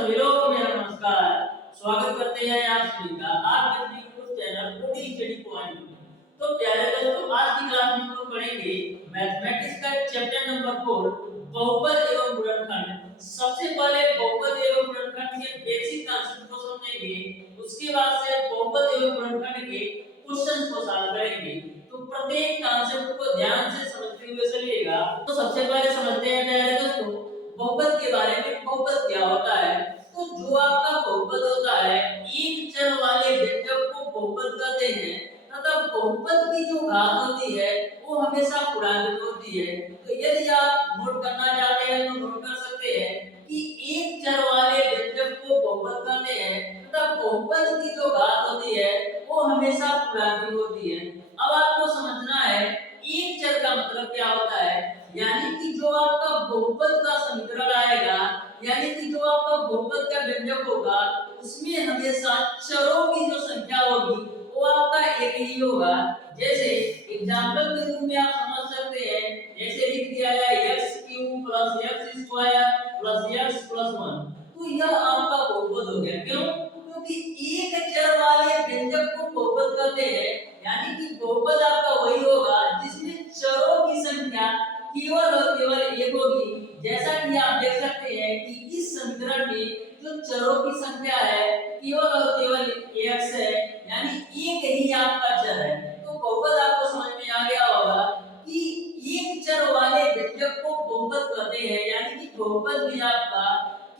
सभी लोगों को मेरा नमस्कार। स्वागत करते हैं आप सभी का आपके अपने यूट्यूब चैनल कोडी स्टडी पॉइंट में। तो प्यारे दोस्तों, आज की क्लास में हम लोग पढ़ेंगे मैथमेटिक्स का चैप्टर नंबर 4 बहुपद एवं गुणनखंड। सबसे पहले बहुपद एवं गुणनखंड के बेसिक कांसेप्ट को समझेंगे, उसके बाद से बहुपद एवं गुणनखंड के क्वेश्चंस को सॉल्व करेंगे। तो प्रत्येक कांसेप्ट को ध्यान से समझते हुए चलिएगा। तो सबसे पहले समझते हैं प्यारे दोस्तों बहुपद के बारे में। बहुपद क्या होता है? तो जो आपका बहुपद होता है, एक चर वाले व्यंजक को बहुपद कहते हैं तथा बहुपद की जो घात होती है वो हमेशा पूर्णांक होती है। तो यदि आप नोट करना चाहते हैं तो नोट कर सकते हैं कि एक चर वाले व्यंजक को बहुपद कहते हैं तथा बहुपद की जो घात होती है वो हमेशा पूर्णांक होती है। अब आपको समझना है एक चर का मतलब क्या होता है, यानी कि जो आपका बहुपद का समीकरण आएगा, यानी कि जो आपका बहुपद का व्यंजक होगा उसमें हमेशा चरों की जो संख्या होगी वो आपका एक ही होगा। जैसे एग्जांपल के रूप में आप समझ सकते हैं, जैसे लिख दिया है x³ + x² + x + 1। तो यह आपका बहुपद हो गया। क्यों? क्योंकि एक चर वाले व्यंजक को बहुपद कहते हैं, यानी कि बहुपद आपका वही होगा जिसमें चरों की संख्या केवल और केवल एक होगी। जैसा कि आप देख सकते हैं कि इस समीकरण में जो चरों की संख्या है केवल और केवल x है, यानी एक ही आपका चर है। तो बहुपद आपको समझ में आ गया होगा कि एक चर वाले व्यंजक को बहुपद कहते हैं, यानी कि बहुपद में आपका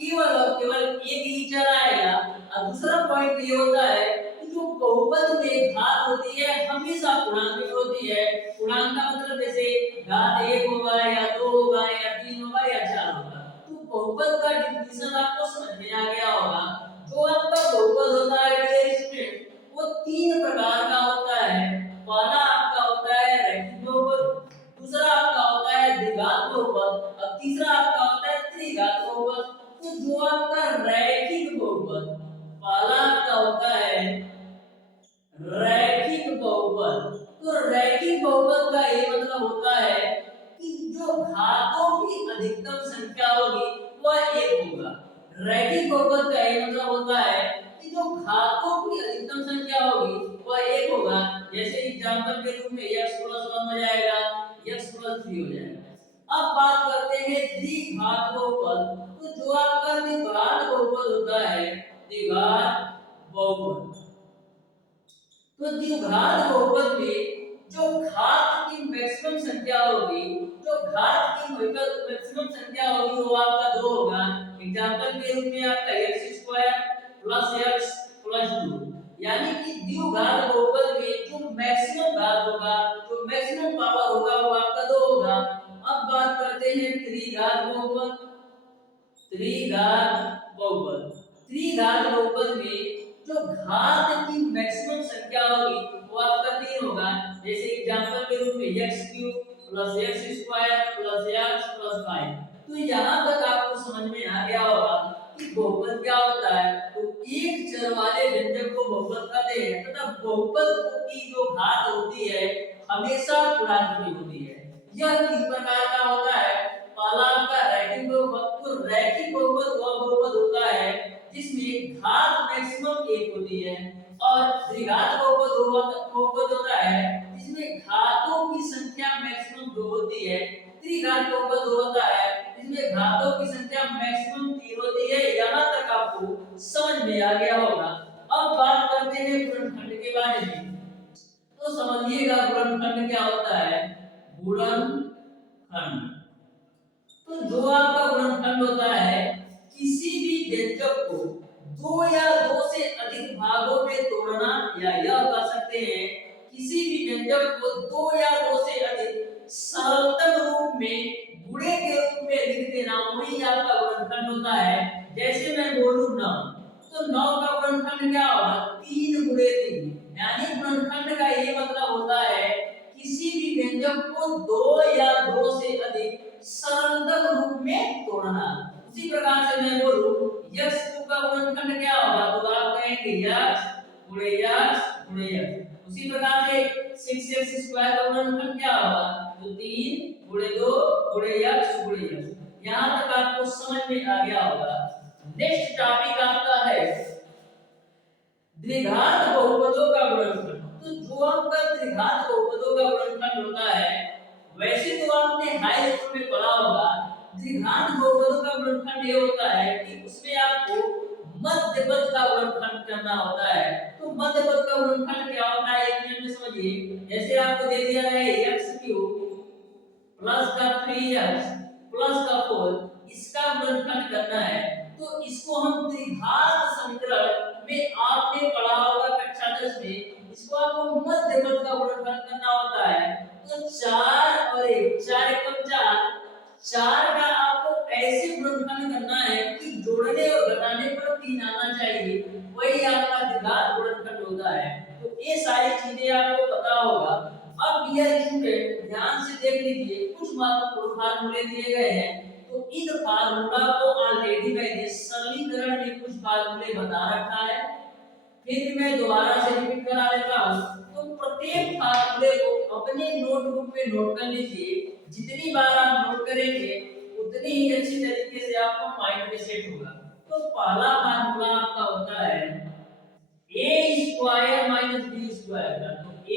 केवल और केवल एक ही चर आएगा। और दूसरा पॉइंट ये होता है कि जो बहुपद में घात होती है हमेशा पूर्णांक में होती है। पूर्णांक का मतलब जैसे घात 1 होगा या 2 होगा या 3 होगा या 4 होगा। तो बहुपद का डिफिनेशन आपको समझ में आ गया होगा। जो आपका बहुपद होता है डियर स्टूडेंट, वो तीन प्रकार का होता है। पहला आपका होता है रैखिक बहुपद, दूसरा आपका होता है द्विघात बहुपद और तीसरा आपका होता है त्रिघात बहुपद। तो जो आपका रैखिक बहुपद, पहला आपका होता है रैखिक बहुपद। तो रैखिक बहुपद का ये मतलब होता है कि जो घातों की अधिकतम संख्या होगी वह एक होगा। रैखिक बहुपद का ये मतलब होता है कि जो घातों की अधिकतम संख्या होगी वह एक होगा। जैसे एग्जांपल के रूप में x + 1 हो जाएगा, x + 3 हो जाएगा। अब बात करते हैं द्विघात बहुपद। तो जो आपका द्विघात बहुपद होता है, द्विघात बहुपद, तो द्विघात बहुपद में जो घात की मैक्सिमम संख्या होगी, जो घात की मैक्सिमम संख्या होगी वो आपका 2 होगा। एग्जांपल के रूप में आपका x² + x + 2, यानी कि द्विघात बहुपद में जो मैक्सिमम घात होगा, जो मैक्सिमम पावर होगा वो आपका 2 होगा। अब बात करते हैं त्रिघात बहुपद। त्रिघात बहुपद, त्रिघात बहुपद में जो घात की मैक्सिमम संख्या होगी वो आपका 3 होगा। जैसे एग्जांपल के रूप में x³ + x² + x + 5। तो यहां तक आपको समझ में आ गया होगा कि बहुपद क्या होता है। तो एक चर वाले व्यंजक को बहुपद कहते हैं तथा बहुपद की जो घात होती है हमेशा पूर्णांक में होती है। यह तीन प्रकार का होता है। पहला आपका रैखिक बहुपद। तो रैखिक बहुपद वह बहुपद होता है जिसमें घात मैक्सिमम 1 होती है, और द्विघात बहुपद होता है जिसमें घातों की संख्या मैक्सिमम 2 होती है। त्रिघात बहुपद होता है जिसमें घातों की संख्या मैक्सिमम 3 होती है। यहां तक आपको समझ में आ गया होगा। अब बात करते हैं गुणनखंड के बारे में। तो समझिएगा गुणनखंड क्या होता है। गुणनखंड, तो जो आपका गुणनखंड होता है किसी भी व्यंजक को 2 या 2 से अधिक भागों में तोड़ना, या यह कह सकते हैं किसी भी व्यंजक को 2 या 2 से अधिक सरलतम रूप में गुणे के रूप में लिख देना, वही आपका गुणनखंड होता है। जैसे मैं बोलूं 9, तो 9 का गुणनखंड क्या होगा? 3 × 3, यानी गुणनखंड का ये मतलब होता है किसी भी व्यंजक को 2 या 2 से अधिक सरलतम रूप में तोड़ना। उसी प्रकार से मैं बोलूं x² का गुणनखंड क्या होगा? तो आप कहेंगे x × x × x। उसी प्रकार से 6x² का गुणनखंड क्या होगा? तो 3 × 2 × x × x। यहां तक आपको समझ में आ गया होगा। नेक्स्ट टॉपिक आपका है द्विघात बहुपदों का गुणनफल। तो जो आपका द्विघात बहुपदों का गुणनफल होता है, वैसे तो आपने हाई स्कूल में पढ़ा होगा, द्विघात बहुपदों का गुणनफल ये होता है कि उसमें आपको मध्य पद का गुणनफल करना होता है। तो मध्य पद का गुणनफल क्या होता है, एक मिनट में समझिए। जैसे आपको दे दिया है x³ प्लस का 3x प्लस का 4, इसका गुणनफल करना है। तो इसको हम द्विघात समीकरण में आपने पढ़ा होगा कक्षा 10 में, इसको आपको मध्य पद का गुणनफल करना होता है। तो 4 और 1, 4 एकम 4, 4 का आपको ऐसे गुणनफल करना है कि जोड़ने और घटाने पर 3 आना चाहिए, वही आपका द्विघात गुणनफल होता है। तो ये सारी चीजें आपको पता होगा। अब डियर स्टूडेंट ध्यान से देख लीजिए, कुछ महत्वपूर्ण फार्मूले दिए गए हैं। तो इन फार्मूला को ऑलरेडी मैंने सरलीकरण में कुछ फार्मूले बता रखा है, फिर भी मैं दोबारा से रिपीट करा देता हूं। तो प्रत्येक फार्मूले को अपने नोटबुक में नोट कर लीजिए। जितनी बार आप नोट करेंगे उतनी ही अच्छी तरीके से आपको माइंड में सेट होगा। तो पहला फार्मूला आपका होता है a² माइनस b² का। तो a²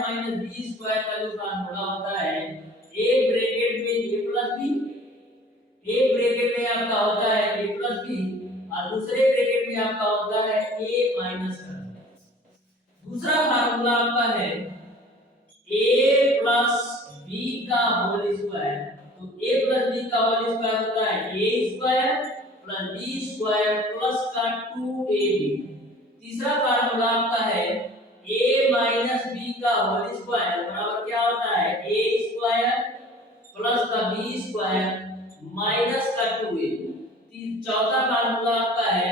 माइनस b² का जो फार्मूला होता है, a ब्रैकेट में a plus b, a bracket में आपका होता है a प्लस b, और दूसरे ब्रैकेट में आपका होता है a माइनस का। दूसरा फार्मूला आपका है a प्लस b का होल स्क्वायर। तो a प्लस b का होल स्क्वायर होता है a² प्लस b² प्लस का 2ab। तीसरा फार्मूला आपका है a माइनस b का होल स्क्वायर बराबर क्या होता है a² प्लस का b² माइनस का 2a। चौथा फार्मूला आपका है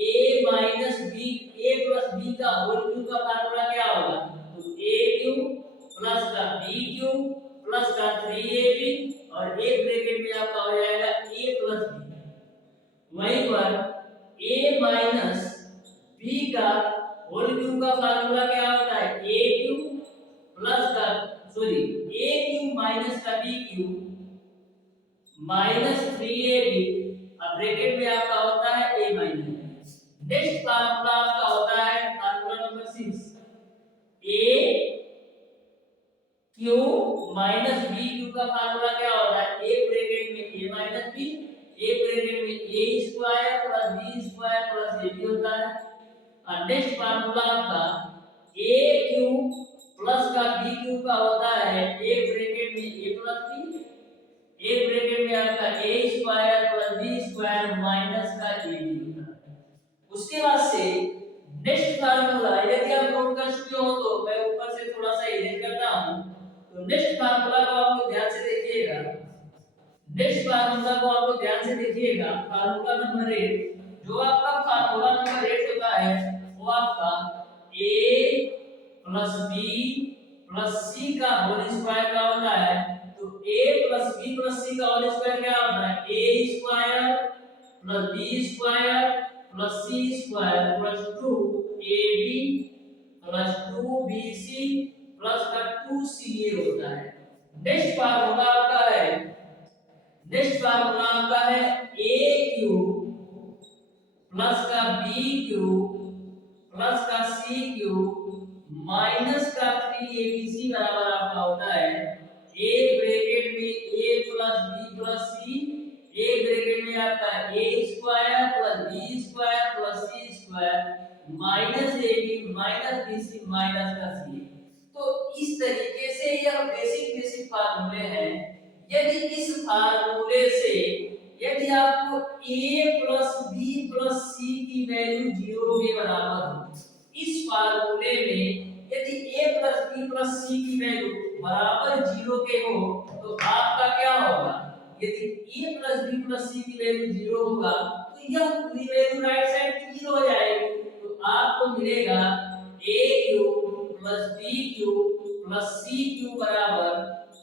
a minus b, a plus b का होल क्यूब का फार्मूला क्या होगा, तो a³ प्लस का b³ प्लस का 3ab और एक ब्रैकेट में आपका हो जाएगा a प्लस b। वहीं पर a माइनस b का होल क्यूब का फार्मूला क्या होता है a³ प्लस का a³ माइनस का b³ माइनस 3ab और ब्रैकेट में आपका होता है a माइनस। नेक्स्ट फार्मूला आपका होता है formula number 6, a³ minus b³ का फार्मूला क्या होता है a ब्रैकेट में a minus b, a bracket में a² plus b² plus ab होता है। और नेक्स्ट फार्मूला आपका a³ प्लस का b³ का होता है a ब्रैकेट में a प्लस b, एक ब्रैकेट में आपका a² प्लस b² माइनस का ab होता है। उसके बाद से नेक्स्ट फार्मूला यदि आप नोट कर चुके हो तो मैं ऊपर से थोड़ा सा इरेज करता हूं। तो नेक्स्ट फार्मूला को आपको ध्यान से देखिएगा, नेक्स्ट फार्मूला को आपको ध्यान से देखिएगा। फार्मूला नंबर 8, जो आपका फार्मूला नंबर 8 होता है वो आपका a plus b plus c का होल स्क्वायर का होता है। तो a plus b plus c का होल स्क्वायर क्या होता है a² plus b² plus c² plus 2ab plus 2bc plus का 2ca होता है। नेक्स्ट फार्मूला आपका है a³ प्लस का b³ प्लस का c³ माइनस का 3abc बराबर आपका होता है एक ब्रैकेट में a plus b plus c, एक ब्रैकेट में आपका a² plus b² plus c² minus ab minus bc minus का c। तो इस तरीके से यह बेसिक फार्मूले हैं। यदि इस फार्मूले से यदि आपको a plus b plus c की वैल्यू 0 के बराबर हो, इस फार्मूले में यदि a plus b plus c की वैल्यू बराबर 0 के हो तो आपका क्या होगा, यदि a plus b plus c की वैल्यू 0 होगा तो यह पूरी वैल्यू राइट साइड की 0 हो जाएगी। तो आपको मिलेगा a³ plus b³ plus c³ बराबर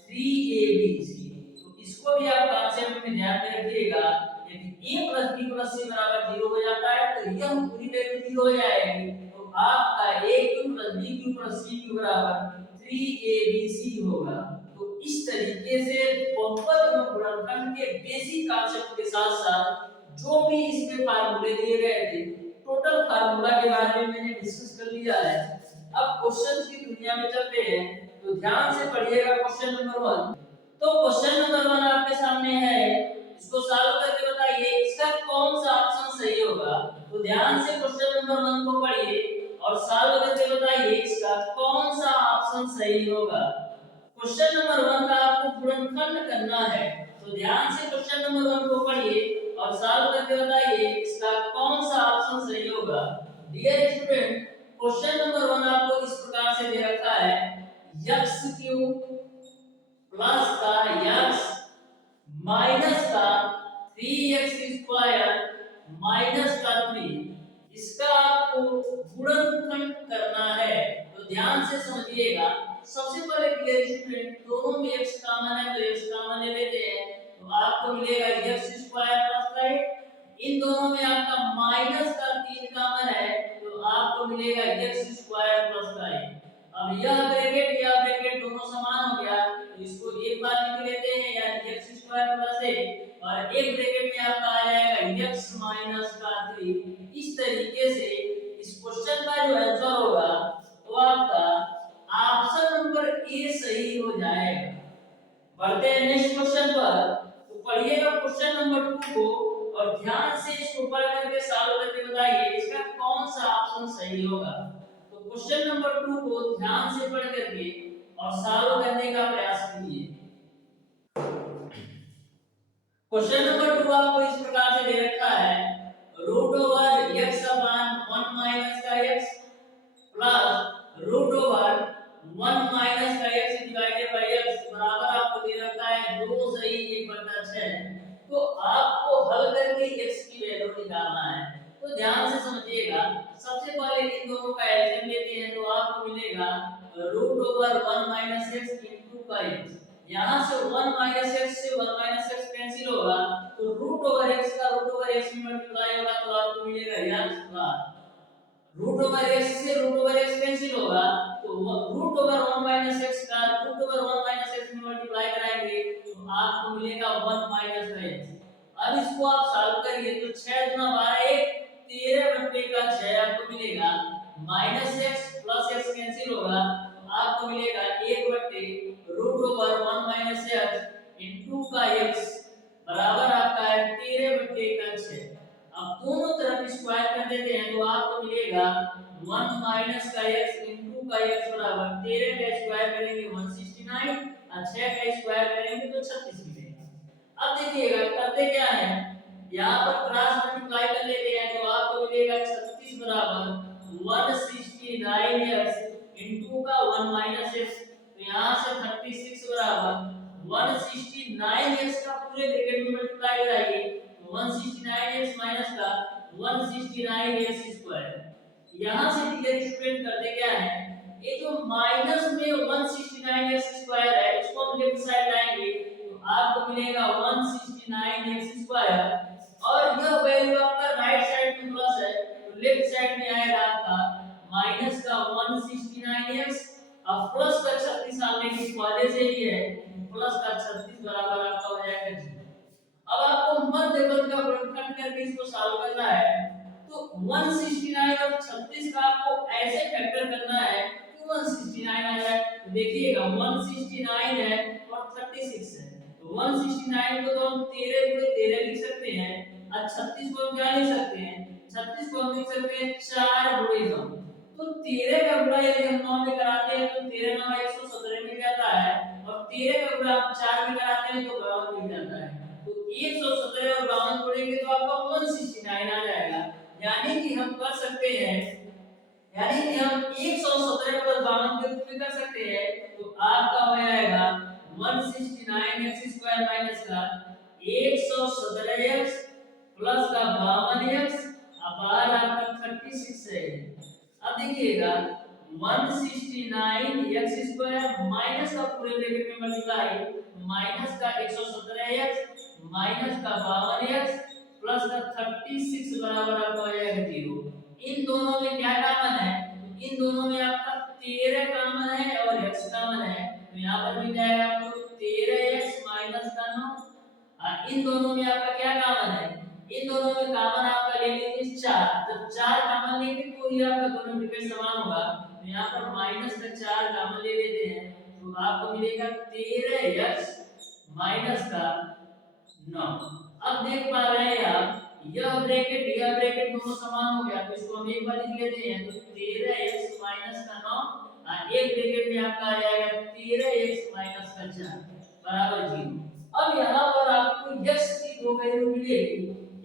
3abc। तो इसको भी आप कॉन्सेप्ट में ध्यान में रखिएगा, यदि a plus b plus c बराबर 0 हो जाता है तो यह पूरी वैल्यू 0 हो जाएगी। तो आपका a³ plus b³ plus c³ बराबर 3abc होगा। तो इस तरीके से बहुपद एवं गुणनफल के बेसिक कॉन्सेप्ट के साथ साथ जो भी फार्मूले दिए गए थे, टोटल फार्मूला के बारे में मैंने डिस्कस कर लिया है। अब क्वेश्चंस की दुनिया में चलते हैं, तो ध्यान से पढ़िएगा क्वेश्चन नंबर 1। तो क्वेश्चन नंबर 1 आपके सामने है, इसको सॉल्व करके बताइए इसका कौन सा ऑप्शन सही होगा। तो ध्यान से क्वेश्चन नंबर 1 को पढ़िए और सॉल्व करके बताइए इसका कौन सा ऑप्शन सही होगा। क्वेश्चन नंबर 1 का आपको गुणनखंड करना है, तो ध्यान से क्वेश्चन नंबर 1 को पढ़िए और सॉल्व करके बताइए इसका कौन सा ऑप्शन सही होगा। डियर स्टूडेंट, क्वेश्चन नंबर 1 आपको इस प्रकार से दे रखा है, x³ प्लस का x माइनस का 3x² माइनस का 3, इसका आपको गुणनखंड करना है। तो ध्यान से समझिएगा, सबसे पहले डियर स्टूडेंट दोनों में x कॉमन है तो x कॉमन ले लेते हैं, तो आपको मिलेगा x² प्लस का 1, इन दोनों में आपका माइनस का 3 कॉमन है तो आपको मिलेगा x² प्लस का 1। अब यह ब्रैकेट दोनों समान हो गया तो इसको एक बार लिख लेते हैं, यानी x² प्लस 1 और एक ब्रैकेट में आपका आ जाएगा x माइनस का 3। इस तरीके से इस क्वेश्चन का जो आंसर होगा वो आपका ऑप्शन नंबर ए सही हो जाएगा। बढ़ते हैं नेक्स्ट क्वेश्चन पर, तो पढ़िएगा क्वेश्चन नंबर 2 को और ध्यान से इसको पढ़ करके सॉल्व करके बताइए इसका कौन सा ऑप्शन सही होगा। तो क्वेश्चन नंबर 2 को ध्यान से पढ़ करके और सॉल्व करने का प्रयास कीजिए। क्वेश्चन नंबर 2 आपको इस प्रकार से दे रखा है, √x/1 माइनस का x प्लस √1 माइनस का x डिवाइडेड बाय x बराबर आपको दे रखा है 2 सही 1/6। तो आपको हल करके x की वैल्यू निकालना है। तो ध्यान से समझिएगा, सबसे पहले इन दोनों का एलसीएम लेते हैं तो आपको मिलेगा √1 माइनस x इनटू का x। यहां से 1 माइनस x से 1 माइनस x कैंसिल होगा तो √x का √x में मल्टीप्लाई होगा तो आपको मिलेगा x प्लस √x से √x कैंसिल होगा तो √1 माइनस x का √1 माइनस x में मल्टीप्लाई कराएंगे तो आपको मिलेगा 1 माइनस x। अब इसको आप सॉल्व करिए तो 6 गुना 12 13/6 आपको मिलेगा, minus x plus x cancel होगा तो आपको मिलेगा 1/√1 माइनस x इनटू का x बराबर आपका है 13/6। अब दोनों तरफ स्क्वायर कर देते हैं तो आपको मिलेगा 1 माइनस का x इनटू का x बराबर 13 का स्क्वायर करेंगे 169 और 6 का स्क्वायर करेंगे तो 36 मिलेगा। अब देखिएगा करते क्या है, यहाँ पर क्रॉस मल्टीप्लाई कर लेते हैं तो आपको मिलेगा 36 बराबर 169x इनटू का 1 माइनस x, तो यहाँ से 36 बराबर 169x का पूरे ब्रैकेट में मल्टीप्लाई कराइए तो 169x माइनस का 169x स्क्वायर। यहाँ से डियर स्टूडेंट करते क्या है, ये जो माइनस में 169x स्क्वायर है इसको हम लेफ्ट साइड लाएंगे तो आपको मिलेगा 169x स्क्वायर और यह वैल्यू आपका राइट साइड में प्लस है तो लेफ्ट साइड में आएगा आपका माइनस का 169x अब प्लस का 36 आने की पहले से ही है प्लस का 36 बराबर आपका हो जाएगा 0। अब आपको मध्य पद का गुणनखंड करके इसको सॉल्व करना है तो 169 और 36 का आपको ऐसे फैक्टर करना है कि 169 आ जाए। तो देखिएगा 169 है और 36 है तो 169 को तो हम 13 गुणे 13 लिख सकते हैं और 36 को हम क्या लिख सकते हैं, 36 को हम लिख सकते हैं 4 गुणे 9। तो 13 का गुणा यदि हम 9 में कराते हैं तो 13 9 117 मिल जाता है और 13 का गुणा हम 4 में कराते हैं तो 52 मिल जाता है। तो 117 और 52 जोड़ेंगे तो आपका 169 आ जाएगा। यानी कि हम कर सकते हैं, यानी कि हम 117 प्लस 52 के रूप में कर सकते हैं तो आपका हो जाएगा 169x² माइनस का 117x प्लस का 52x अपार आपका 36 है। अब देखिएगा 169x² माइनस का पूरे ब्रैकेट में मल्टीप्लाई माइनस का 117x माइनस का 52x प्लस का 36 बराबर आपका हो जाएगा 0। इन दोनों में क्या कॉमन है, इन दोनों में आपका 13 कॉमन है और x कॉमन है तो यहाँ पर मिल जाएगा आपको 13x माइनस का 9 और इन दोनों में आपका क्या कॉमन है इन दोनों में कॉमन आपका ले लीजिए 4। जब 4 कॉमन लेंगे तो ये आपका दोनों ब्रैकेट समान होगा। तो यहाँ पर माइनस का 4 कॉमन ले लेते हैं तो आपको मिलेगा 13x माइनस का 9। अब देख पा रहे हैं आप यह ब्रैकेट दोनों समान हो गया, तो इसको हम एक बार लिख लेते हैं। तो 13x माइनस का 9 एक ब्रैकेट में आपका आ जाएगा 13x माइनस का 4 बराबर 0। अब यहाँ पर आपको x की दो वैल्यू मिलेगी,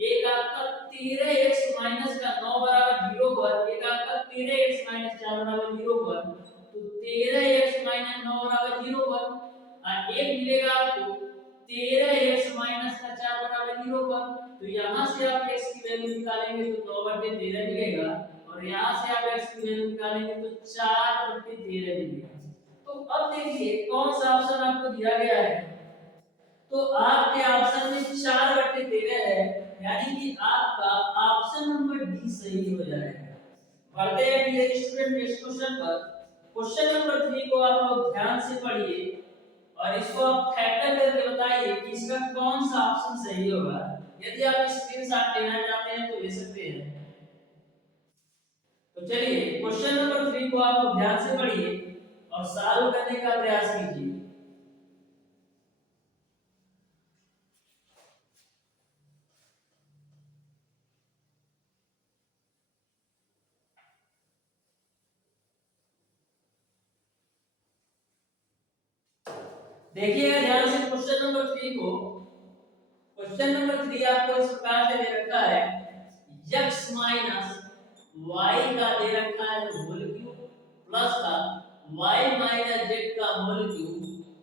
एक आपका 13x माइनस का 9 बराबर 0 पर, एक आपका 13x माइनस 4 बराबर 0 पर। तो 13x माइनस 9 बराबर 0 पर और एक मिलेगा आपको 13x माइनस का 4 बराबर 0 पर। तो यहाँ से आप x की वैल्यू निकालेंगे तो 9/13 मिलेगा और यहाँ से आप x की वैल्यू निकालेंगे तो 4/13 मिलेगा। तो अब देखिए कौन सा ऑप्शन आपको दिया गया है। तो आपके ऑप्शन में 4/13 है, यानी कि आपका ऑप्शन नंबर डी सही हो जाएगा। बढ़ते हैं डियर स्टूडेंट नेक्स्ट क्वेश्चन पर। क्वेश्चन नंबर 3 को आप लोग ध्यान से पढ़िए और इसको आप फैक्टर करके बताइए कि इसका कौन सा ऑप्शन सही होगा। यदि आप स्क्रीनशॉट लेना चाहते हैं तो ले सकते हैं। तो चलिए क्वेश्चन नंबर 3 को आप लोग ध्यान से पढ़िए और सॉल्व करने का प्रयास कीजिए। देखिए ध्यान से क्वेश्चन नंबर 3 को। क्वेश्चन नंबर 3 आपको इस प्रकार से दे रखा है, x माइनस y का दे रखा है होल क्यूब प्लस का y माइनस z का होल क्यूब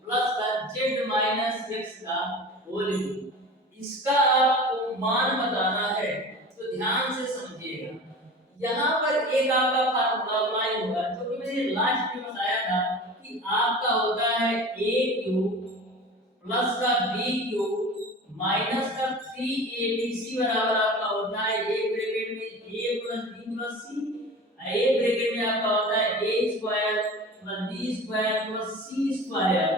प्लस का z माइनस x का होल क्यूब। इसका आपको मान बताना है, तो ध्यान से समझिएगा। यहाँ पर एक आपका फार्मूला अप्लाई होगा जो कि मैंने लास्ट में बताया था कि आपका होता है a क्यूब प्लस का b क्यूब माइनस का 3abc बराबर आपका होता है एक ब्रैकेट में a plus b plus c, एक ब्रैकेट में आपका होता है a square plus b square plus c square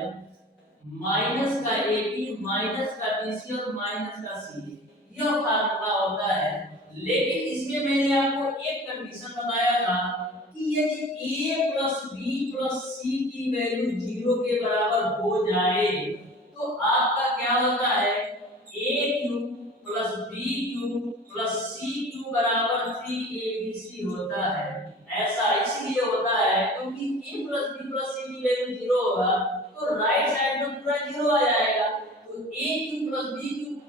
minus का ab माइनस का bc और माइनस का c। यह फार्मूला होता है, लेकिन इसमें मैंने आपको एक कंडीशन बताया था कि यदि a plus b plus c की वैल्यू 0 के बराबर हो जाए तो आपका क्या होता है a cube plus b cube plus c cube बराबर 3abc होता है। ऐसा इसलिए होता है क्योंकि a plus b plus c की वैल्यू 0 होगा तो राइट साइड में पूरा 0 आ जाएगा। तो a cube plus b cube,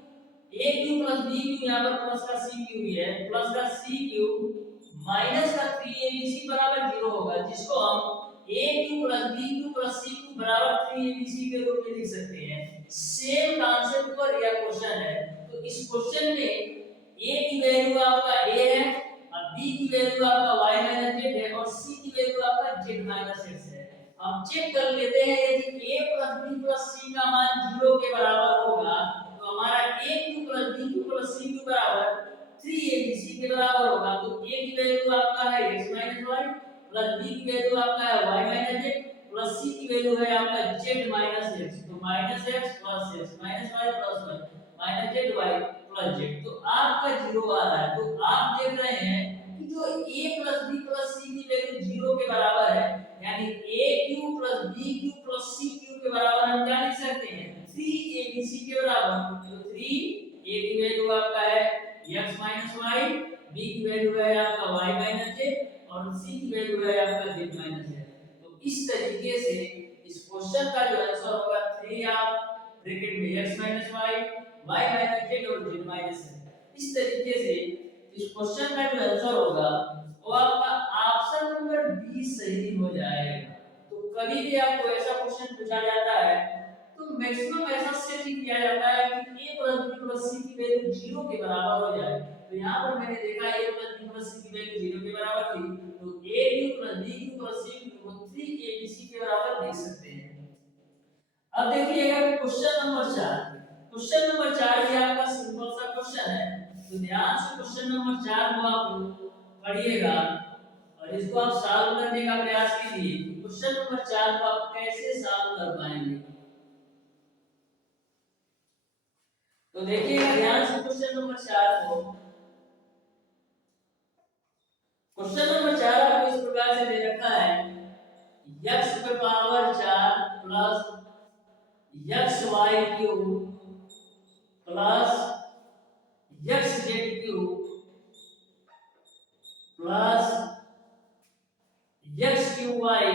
a cube plus b cube यहाँ पर प्लस का c क्यूब ही है, प्लस का c क्यूब माइनस का 3abc बराबर 0 होगा, जिसको हम a cube plus b cube plus c cube बराबर 3abc के रूप में लिख सकते हैं। सेम कॉन्सेप्ट पर यह क्वेश्चन है। तो इस क्वेश्चन में a की वैल्यू आपका a है और b की वैल्यू आपका y माइनस z है और c की वैल्यू आपका z माइनस x है। हम चेक कर लेते हैं यदि a plus b plus c का मान 0 के बराबर होगा तो हमारा a cube plus b cube plus c cube बराबर 3abc के बराबर होगा। तो a की वैल्यू आपका है x minus y plus b की वैल्यू आपका है y minus z plus c की वैल्यू है आपका z माइनस x। तो minus x plus x minus y plus y minus z y plus z। तो आपका 0 आ रहा है। तो आप देख रहे हैं कि जो a plus b plus c की वैल्यू 0 के बराबर है, यानी a cube plus b cube plus c cube के बराबर हम क्या लिख सकते हैं 3abc के बराबर। तो 3 a की वैल्यू आपका है x माइनस y, b की वैल्यू है आपका y माइनस z और c की वैल्यू है आपका z माइनस z। तो इस तरीके से इस क्वेश्चन का जो आंसर होगा 3 आप ब्रैकेट में x minus y, y minus z और z माइनस z। इस तरीके से इस क्वेश्चन का जो आंसर होगा वो आपका ऑप्शन नंबर बी सही हो जाएगा। तो कभी भी आपको ऐसा क्वेश्चन पूछा जाता है तो मैक्सिमम ऐसा सेट किया जाता है कि a plus b plus c की वैल्यू 0 के बराबर हो जाए। तो यहाँ पर मैंने देखा a plus b plus c की वैल्यू 0 के बराबर थी, तो a cube plus b cube plus c cube 3abc के बराबर लिख सकते हैं। अब देखिएगा क्वेश्चन नंबर 4। क्वेश्चन नंबर 4 भी आपका सिंपल सा क्वेश्चन है, तो ध्यान से क्वेश्चन नंबर 4 को आप पढ़िएगा और इसको आप सॉल्व करने का प्रयास कीजिए। क्वेश्चन नंबर 4 को आप कैसे सॉल्व कर पाएंगे। तो देखिएगा ध्यान से क्वेश्चन नंबर 4 को। क्वेश्चन नंबर 4 आपको इस प्रकार से दे रखा है, x पे power 4 plus xy cube plus xz cube plus xqy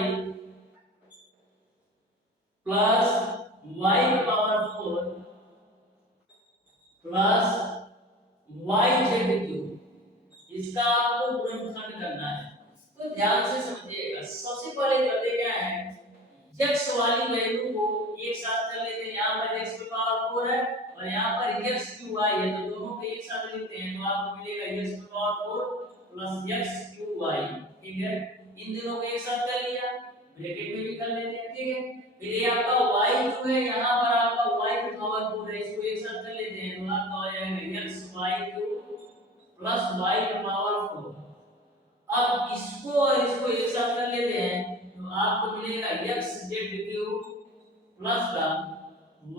plus y power 4 plus yz cube, इसका आपको गुणनखंड करना है। तो ध्यान से समझिएगा, सबसे पहले करते क्या है, x वाली वैल्यू को एक साथ कर लेते हैं। यहाँ पर x की पावर 4 है और यहाँ पर xqy है, तो दोनों को एक साथ लिखते हैं तो आपको मिलेगा x की पावर 4 प्लस xqy। ठीक है, इन दोनों को एक साथ कर लिया, ब्रैकेट में भी कर लेते हैं। ठीक है, फिर ये आपका y जो है, यहाँ पर आपका y की पावर 4 है, इसको एक साथ कर लेते हैं तो आपका हो जाएगा xy प्लस y की पावर 4। अब इसको और इसको एक साथ कर लेते हैं तो आपको मिलेगा xz³ प्लस का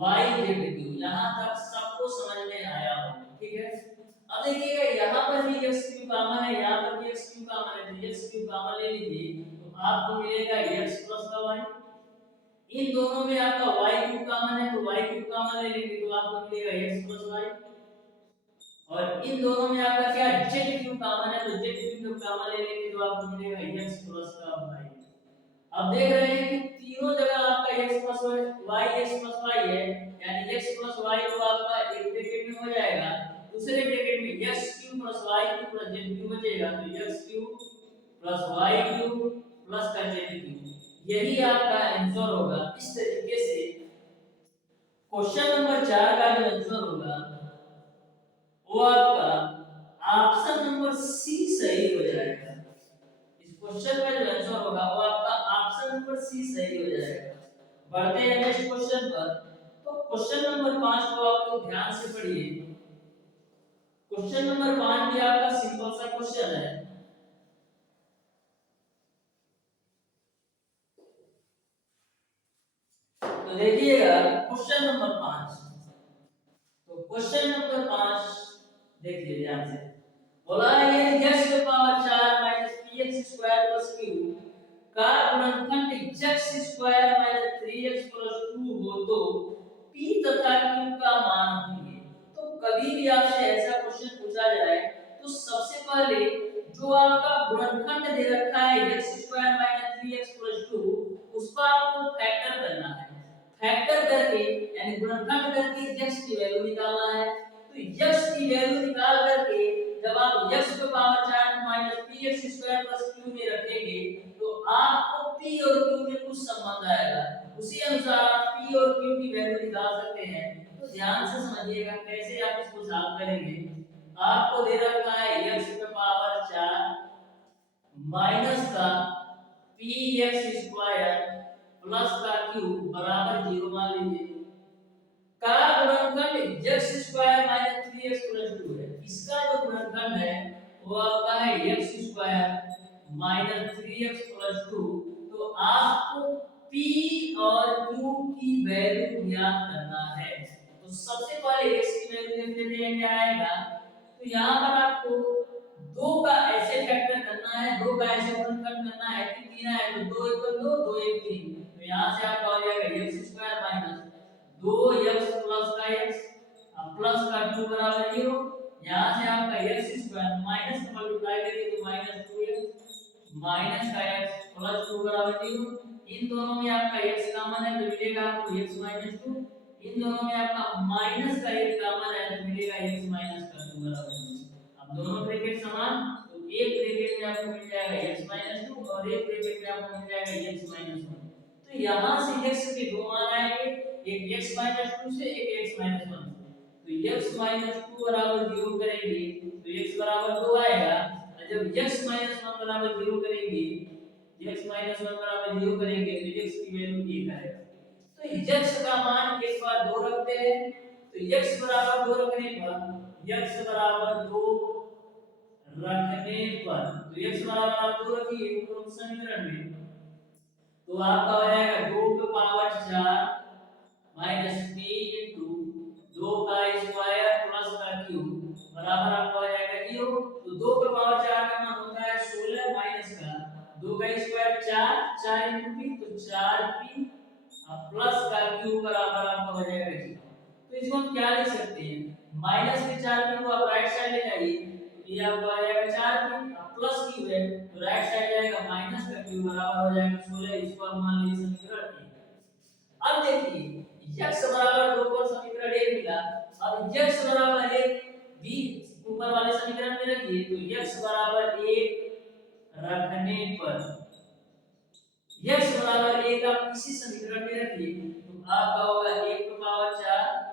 yz³। यहां तक सबको समझ में आया हो? ठीक है, अब देखिएगा यहाँ पर भी x³ कॉमन है, यहाँ पर भी x³ कॉमन है, तो x³ कॉमन ले लीजिए तो आपको मिलेगा x प्लस का y। इन दोनों में आपका y³ कॉमन है तो y³ कॉमन ले लेंगे तो आपको मिलेगा x प्लस y। और इन दोनों में आपका क्या z³ कॉमन है तो z³ कॉमन ले लेंगे तो आपको मिलेगा x प्लस का y। अब देख रहे हैं कि तीनों जगह आपका x प्लस y है, यानी x प्लस y तो आपका एक ब्रैकेट में हो जाएगा, दूसरे ब्रैकेट में x³ plus y³ plus z³ बचेगा, तो x³ प्लस y³ प्लस का z³, यही आपका आंसर होगा। इस तरीके से क्वेश्चन नंबर 4 का जो आंसर होगा वो आपका ऑप्शन नंबर सी सही हो जाएगा। इस क्वेश्चन का जो आंसर होगा वो आपका ऑप्शन नंबर सी सही हो जाएगा। बढ़ते हैं नेक्स्ट क्वेश्चन पर। तो क्वेश्चन नंबर 5 को आप लोग ध्यान से पढ़िए। क्वेश्चन नंबर 5 भी आपका सिंपल सा क्वेश्चन है। तो देखिएगा क्वेश्चन नंबर 5। तो क्वेश्चन नंबर 5 देखिए ध्यान से, बोला है ये x की power 4 px square plus q का गुणनखंड x² - 3x + 2 हो तो p तथा q का मान ढूंढिए। तो कभी भी आपसे ऐसा क्वेश्चन पूछा जाए तो सबसे पहले जो आपका गुणनखंड दे रखा है x² - 3x + 2, उसको आपको फैक्टर करना है। फैक्टर करके यानी गुणनखंड करके x की वैल्यू निकालना है। तो x की वैल्यू निकाल करके जब आप x की पावर 4 - px² + q में रखेंगे तो आपको p और q में कुछ संबंध आएगा, उसी अनुसार आप p और q की वैल्यू निकाल सकते हैं। तो ध्यान से समझिएगा कैसे आप इसको सॉल्व करेंगे। आपको दे रखा है x की पावर 4 माइनस का px² प्लस का q बराबर 0 मान लीजिए। का गुणनखंड x² - 3x + 2 है। इसका जो गुणनखंड है वो आपका है x² - 3x + 2। तो आपको p और q की वैल्यू ज्ञात करना है। तो सबसे पहले x की वैल्यू देख लेते हैं क्या आएगा। तो यहाँ पर आपको 2 का ऐसे फैक्टर करना है, 2 का ऐसे गुणनखंड करना है कि 3 है तो 2 * 2 2 1 3। तो यहाँ से आपका हो जाएगा x² - 2x प्लस का x प्लस का 2 बराबर 0। यहाँ से आपका x² माइनस का मल्टीप्लाई करिए तो -2x माइनस का x प्लस 2 बराबर 0। इन दोनों में आपका x कॉमन है तो मिलेगा आपको x - 2। इन दोनों में आपका माइनस का 1 कॉमन है तो मिलेगा x - का 2 बराबर 0। अब दोनों ब्रैकेट समान तो एक ब्रैकेट में आपको मिल जाएगा x - 2 और एक ब्रैकेट में आपको मिल जाएगा x - 1। तो यहाँ से x के दो मान आएंगे, एक x - 2 से एक x - 1 से। तो x - 2 बराबर 0 करेंगे तो x बराबर 2 आएगा, और जब x - 1 बराबर 0 करेंगे, x - 1 बराबर 0 करेंगे तो x की वैल्यू 1 आएगा। तो x का मान एक बार 2 रखते हैं, तो x बराबर 2 रखने पर x बराबर 2 रखने पर तो x बराबर आप 2 रखिए उपरोक्त समीकरण में, तो आपका हो जाएगा 2 की पावर 4 - p * 2 2 का स्क्वायर प्लस का क्यूब बराबर आपका हो जाएगा 0। तो 2 का पावर 4 का मान होता है 16 माइनस का 2 का स्क्वायर 4 4 into p तो 4p प्लस का क्यूब बराबर आपका हो जाएगा 0। तो इसको हम क्या लिख सकते हैं, माइनस के 4p को आप राइट साइड ले जाइए तो ये आपका आ जाएगा 4p प्लस क्यूब है तो राइट साइड जाएगा माइनस का क्यूब बराबर हो जाएगा 16। इसको हम मान लीजिए समीकरण 1। अब देखिए x बराबर 2 पर समीकरण 1 मिला। अब x बराबर 1 भी ऊपर वाले समीकरण में रखिए तो x बराबर 1 रखने पर x बराबर 1 आप इसी समीकरण में रखिए तो आपका होगा 1 की पावर 4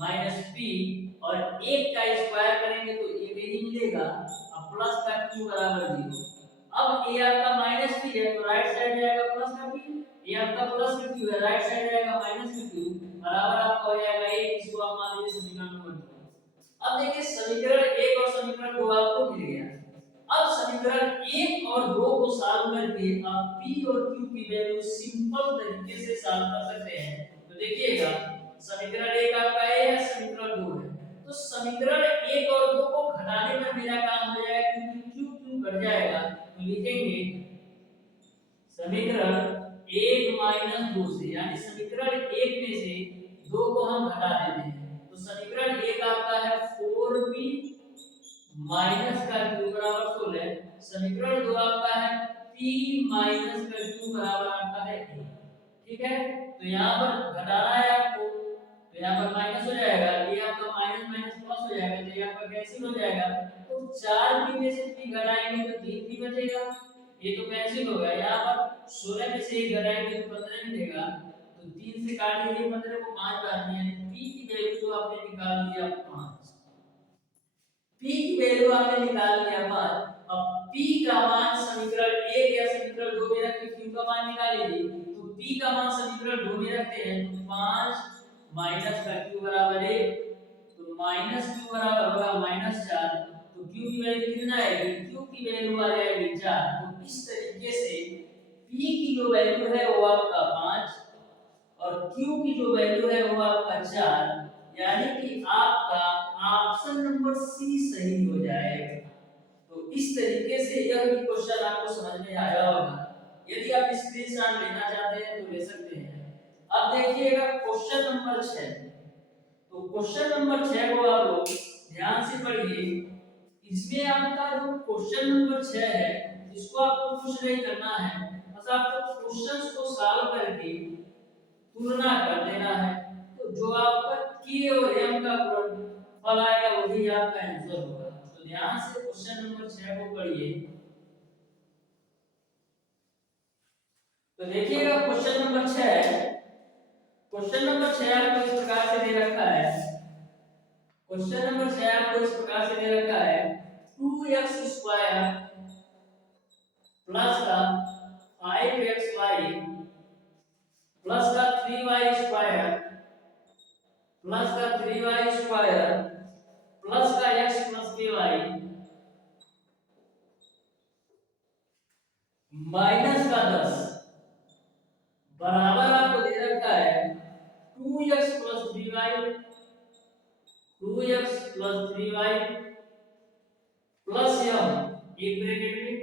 माइनस p और 1 का स्क्वायर करेंगे तो 1 ही मिलेगा अब प्लस का q बराबर 0। अब a आपका माइनस p है तो राइट साइड जाएगा प्लस का p, ये आपका प्लस का q है राइट साइड जाएगा माइनस का q बराबर आपका हो जाएगा 1। इसको आप मान लीजिए समीकरण नंबर 2। अब देखिए समीकरण 1 और समीकरण 2 आपको मिल गया। अब समीकरण 1 और 2 को सॉल्व करके आप p और q की वैल्यू सिंपल तरीके से सॉल्व कर सकते हैं। तो देखिएगा समीकरण 1 आपका a है, समीकरण 2 है। तो समीकरण 1 और 2 को घटाने में मेरा काम हो जाएगा क्योंकि q कट जाएगा तो लिखेंगे समीकरण 1 माइनस 2 से, यानी समीकरण 1 में से 2 को हम घटा देते हैं तो समीकरण 1 आपका है 4p माइनस का q बराबर 16। समीकरण 2 आपका है p माइनस का q बराबर आपका है a। ठीक है, तो यहाँ पर घटाना है आपको तो यहाँ पर माइनस हो जाएगा, ये आपका माइनस माइनस प्लस हो जाएगा तो ये आपका कैंसिल हो जाएगा। तो 4p में से p घटाएंगे तो 3p बचेगा, ये तो कैंसिल होगा। यहाँ पर 16 में से 1 घटाएंगे तो 15 मिलेगा तो 3 से काट लीजिए 15 को 5 बार में, यानी p की वैल्यू तो आपने निकाल लिया 5। p की वैल्यू आपने निकाल लिया 5। अब p का मान समीकरण 1 या समीकरण 2 में रख के q का मान निकाल लीजिए। तो p का मान समीकरण 2 में रखते हैं तो 5 माइनस का q बराबर 1 तो माइनस q बराबर होगा -4। तो q की वैल्यू कितना आएगी, q की वैल्यू आ जाएगी 4। तो इस तरीके से p की जो वैल्यू है वो आपका 5 और q की जो वैल्यू है वो आपका 4, यानी कि आपका ऑप्शन नंबर सी सही हो जाएगा। तो इस तरीके से यह भी क्वेश्चन आपको समझ में आया होगा। यदि आप स्क्रीनशॉट लेना चाहते हैं तो ले सकते हैं। अब देखिएगा क्वेश्चन नंबर 6। तो क्वेश्चन नंबर 6 को आप लोग ध्यान से पढ़िए। इसमें आपका जो क्वेश्चन नंबर 6 है इसको आपको कुछ नहीं करना है, बस आपको क्वेश्चंस को सॉल्व करके तुलना कर देना है। तो जो आपका k और m का गुणनफल आएगा वही आपका आंसर होगा। तो ध्यान से क्वेश्चन नंबर 6 को पढ़िए। तो देखिएगा क्वेश्चन नंबर 6, क्वेश्चन नंबर 6 आपको इस प्रकार से दे रखा है। क्वेश्चन नंबर 6 आपको इस प्रकार से दे रखा है 2x स्क्वायर प्लस का 5xy प्लस का 3y स्क्वायर प्लस का 3y स्क्वायर प्लस का x प्लस ky माइनस का 10 बराबर आपको दे रखा है 2x plus 3y 2x plus 3y plus m एक ब्रैकेट में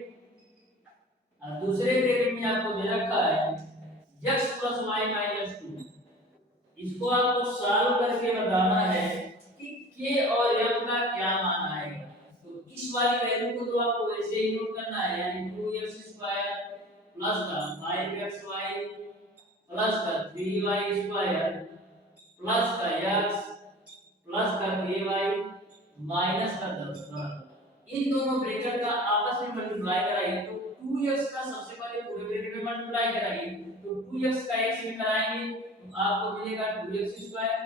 और दूसरे ब्रैकेट में आपको दे रखा है x प्लस y माइनस 2। इसको आपको सॉल्व करके बताना है कि k और m का क्या मान आएगा। तो इस वाली वैल्यू को तो आपको वैसे ही नोट करना है, यानी 2x स्क्वायर प्लस का 5xy प्लस का 3y स्क्वायर प्लस का x प्लस का ky माइनस का 10 बराबर इन दोनों ब्रैकेट का आपस में मल्टीप्लाई कराइए। तो 2x का सबसे पहले पूरे ब्रैकेट में मल्टीप्लाई कराइए तो 2x का x में कराएंगे तो आपको मिलेगा 2x स्क्वायर,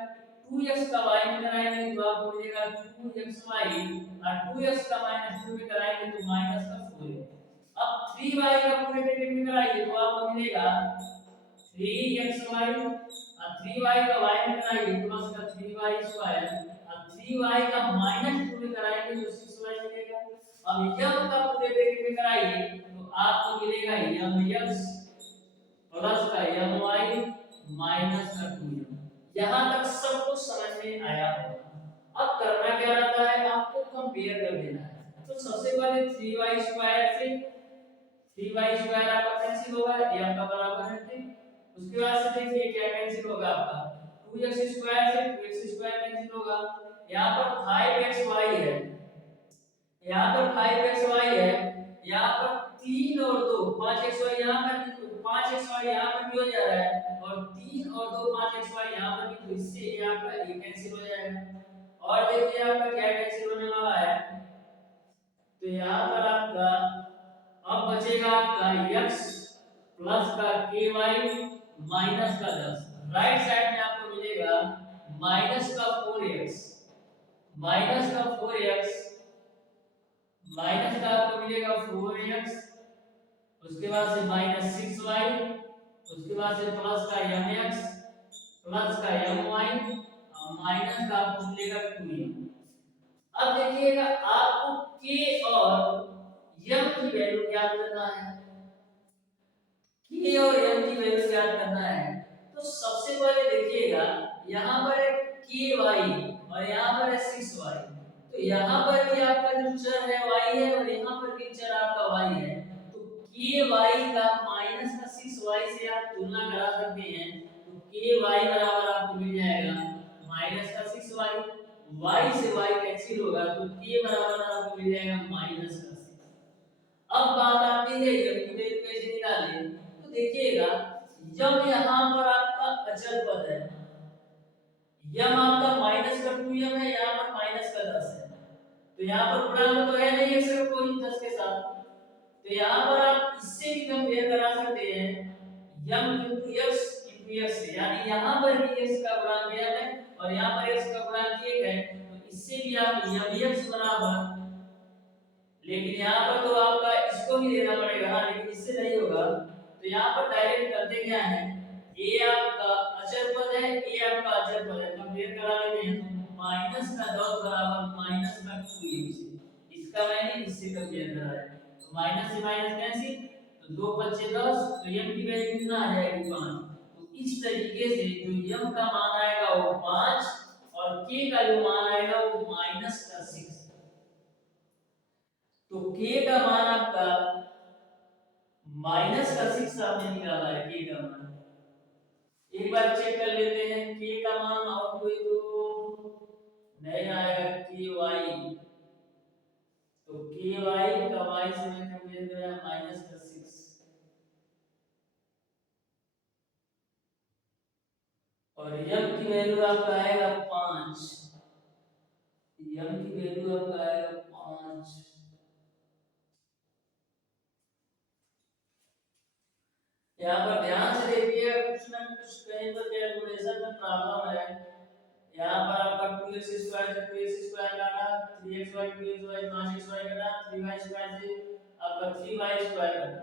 2x का y में कराएंगे तो आपको मिलेगा 2xy और 2x का -2 में कराएंगे तो माइनस का 4। अब 3y का पूरे ब्रैकेट में कराइए तो आपको मिलेगा 3xy और 3y का y में कराइए तो प्लस का 3y स्क्वायर और 3y का -2 में कराएंगे तो 6y मिलेगा। अब m का पूरे ब्रैकेट में कराइए तो आपको मिलेगा mx प्लस का my माइनस का 2m। यहाँ तक सब कुछ समझ में आया होगा। अब करना क्या रहता है, आपको कंपेयर कर देना है। तो सबसे पहले 3y स्क्वायर से 3y स्क्वायर आपका कैंसिल होगा, ये आपका बराबर है 3। उसके बाद से देखिए क्या कैंसिल होगा आपका, 2x स्क्वायर से 2x स्क्वायर कैंसिल होगा। यहाँ पर 5xy है, यहाँ पर 5xy है, यहाँ पर 3 और 2 5xy, यहाँ पर भी 5xy यहाँ पर भी हो जा रहा है, और 3 और 2 5xy यहाँ पर भी, तो इससे ये आपका ये कैंसिल हो जाएगा। और देखिए आपका क्या कैंसिल होने वाला है, तो यहाँ पर आपका अब बचेगा आपका x प्लस का ky माइनस का 10। राइट साइड में आपको मिलेगा माइनस का 4x, माइनस का 4x, माइनस का आपको मिलेगा 4x, उसके बाद से माइनस 6y, उसके बाद से प्लस का mx, प्लस का my, और माइनस का आपको मिलेगा 2m। अब देखिएगा आपको k और m की वैल्यू ज्ञात करना है, k और m की वैल्यू ज्ञात करना है। तो सबसे पहले देखिएगा यहाँ पर है ky और यहाँ पर है 6y, तो यहाँ पर भी आपका जो चर है y है, और यहाँ पर भी चर आपका y है। तो ky का माइनस का 6y से आप तुलना करा सकते हैं, तो ky बराबर आपको मिल जाएगा माइनस का 6y, y से y कैंसिल होगा, तो k बराबर आपको मिल जाएगा माइनस का 6। अब बात आती है m की वैल्यू कैसे निकालें, तो देखिएगा m यहाँ पर आपका अचर पद है, m आपका माइनस का 2m है, यहाँ पर माइनस का 10 है, तो यहाँ पर गुणांक तो है नहीं सिर्फ कोई 10 के साथ, तो यहाँ पर आप इससे भी कंपेयर करा सकते हैं m into x से, यानी यहाँ पर भी x का गुणांक m है और यहाँ पर x का गुणांक 1 है, तो इससे भी आप mx बराबर, लेकिन यहाँ पर तो आपका इसको भी देना पड़ेगा, हाँ लेकिन इससे नहीं होगा, तो यहाँ पर डायरेक्ट करते क्या है, a आपका अचर पद है, a आपका अचर पद है, कंपेयर करा लेते हैं, तो माइनस का 10 बराबर माइनस का 2m से, इसका मैंने इससे कंपेयर करा है, तो माइनस से माइनस कैंसिल, तो 2 बचे 10, तो m की वैल्यू कितना आ जाएगी 5। तो इस तरीके से जो m का मान आएगा वो 5 और k का जो मान आएगा वो माइनस का 6। तो k का मान आपका माइनस का 6 आपने निकाला है, k का मान एक बार चेक कर लेते हैं, k का मान और कोई तो नहीं आएगा, ky, तो ky का y से मैं कंपेयर कर रहा माइनस का 6, और m की वैल्यू आपका आएगा 5, m की वैल्यू आपका आएगा 5। यहाँ पर ध्यान से देखिए, कुछ ना कुछ कहीं पर कैलकुलेशन में प्रॉब्लम है। यहाँ पर आपका 2x स्क्वायर से 2x स्क्वायर काटा, 3xy 2xy 5xy काटा, 3y स्क्वायर से आपका 3y स्क्वायर काटा,